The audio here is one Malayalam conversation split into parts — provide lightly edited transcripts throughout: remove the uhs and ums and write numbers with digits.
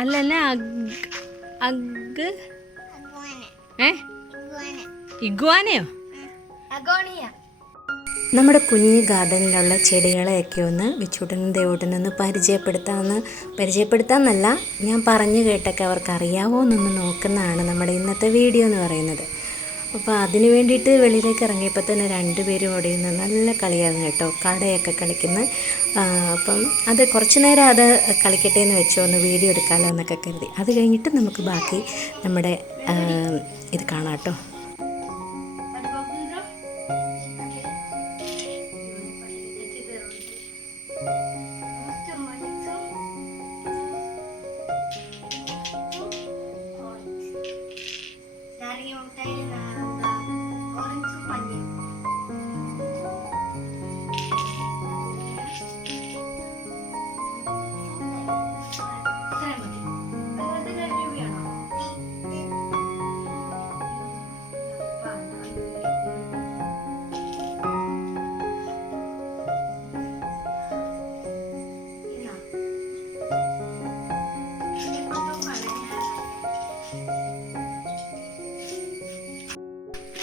അല്ലല്ല ഇഗ്വാനയോ? നമ്മുടെ കുഞ്ഞു ഗാർഡനിലുള്ള ചെടികളെയൊക്കെ ഒന്ന് വിച്ചൂട്ടനും ദേവൂട്ടനൊന്ന് പരിചയപ്പെടുത്താമെന്നല്ല, ഞാൻ പറഞ്ഞു കേട്ടൊക്കെ അവർക്ക് അറിയാവോ എന്നൊന്ന് നോക്കുന്നതാണ് നമ്മുടെ ഇന്നത്തെ വീഡിയോ എന്ന് പറയുന്നത്. അപ്പോൾ അതിന് വേണ്ടിയിട്ട് വെളിയിലേക്ക് ഇറങ്ങിയപ്പോൾ തന്നെ രണ്ടുപേരും അവിടെ നിന്ന് നല്ല കളിയായിരുന്നു കേട്ടോ, കടയൊക്കെ കളിക്കുന്ന. അപ്പം അത് കുറച്ച് നേരം അത് കളിക്കട്ടെ എന്ന് വെച്ചോ, ഒന്ന് വീഡിയോ എടുക്കാമല്ലോ എന്നൊക്കെ കരുതി. അത് കഴിഞ്ഞിട്ട് നമുക്ക് ബാക്കി നമ്മുടെ ഇത് കാണാം കേട്ടോ.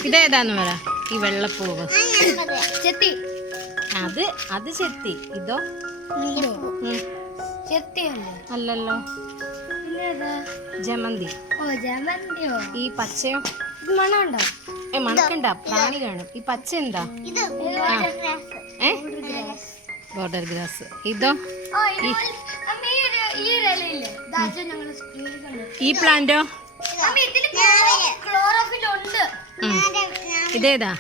ഇതേതാന്ന് പറ, ഈ വെള്ളപ്പൂവ്. അത് ചെത്തി. ഇതോ അല്ലല്ലോ, ജമന്തി. ഈ പച്ചയോ? മണക്കണ്ട, പ്രാണി കാണും. ഈ പച്ച എന്താ? Border grass. ഇതോ? ഈ പ്ലാന്റോ? ഇതേതാ?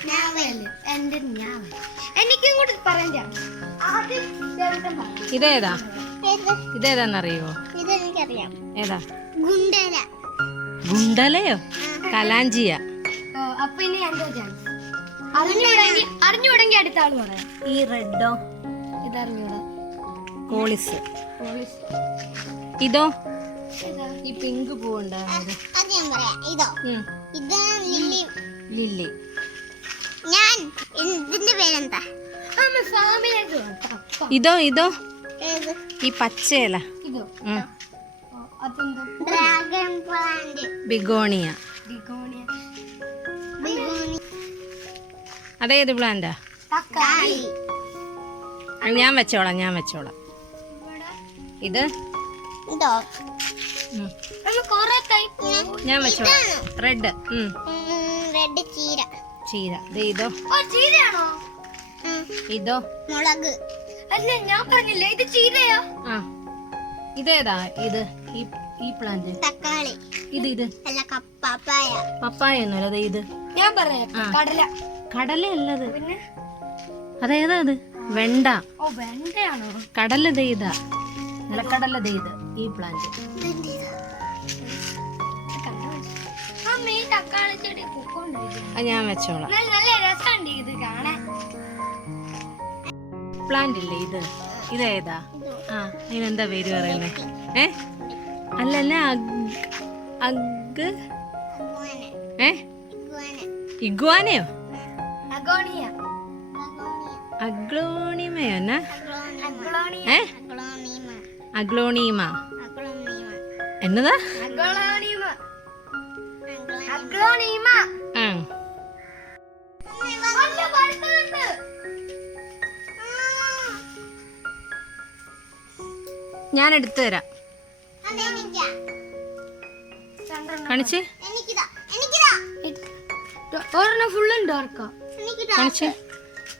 ഇതേതാ? ഇതേതാന്നറിയോ? ഏതാ? ഗുണ്ടലയോ? കലാഞ്ചിയ. അറിഞ്ഞുടങ്ങി അടുത്ത ആള് പറയാം. ഈ റെഡോ? ഇതറിഞ്ഞൂടാ. കോളിസ്. ഇതോ? ഈ പിങ്ക് പൂവുണ്ടാകുന്നത് ലില്ലി. ഇതോ? ഈ പച്ചയല്ല, ബിഗോണിയ. അതേത് പ്ലാന്റാ? ഞാൻ വെച്ചോളാം. ഇത് ഞാൻ വെച്ചോളാം. റെഡ് ചീര. ഇതോ? ഇതോ? മുളക്. അല്ല, ഞാൻ പറഞ്ഞില്ലേ ഇത് ചീരയാ. ഇതേതാ? ഇത് ഈ പ്ലാന്റ് തക്കാളി. ഇത് അല്ല, പപ്പായ ഒന്നുമല്ല. ഇത് ഞാൻ പറയാം, കടലയല്ലത്. അതേതാ? അത് വെണ്ട. വെണ്ടയാണോ? കടല. ഇതാ നിലക്കടല. ഇത് ഈ പ്ലാന്റ്. ഞാൻ വെച്ചോളാം. പ്ലാന്റ് ഇല്ലേ ഇത്? ഇതേതാ? അതിനെന്താ പേര് പറയുന്നേ? അല്ലല്ല, ഇഗ്വാനയോ? അഗ്ലോണിമയോ? അഗ്ലോണീമ എന്നതാ? ഞാൻ എടുത്തു തരാം. കാണിച്ച് കാണിച്ച്.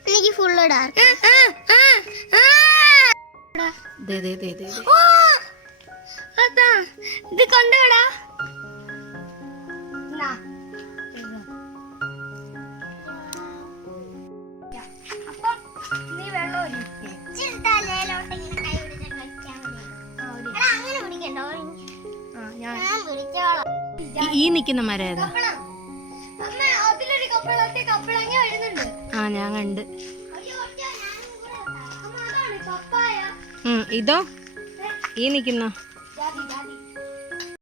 എനിക്ക് ഫുള്ള് ഡാർക്ക്. ഇത് കൊണ്ടുവിടാ. നീ വെള്ളം ഈ നിക്കുന്ന മരം ഏതാ? ഞാൻ കണ്ട്. ഇതോ? ഈ നിക്കുന്ന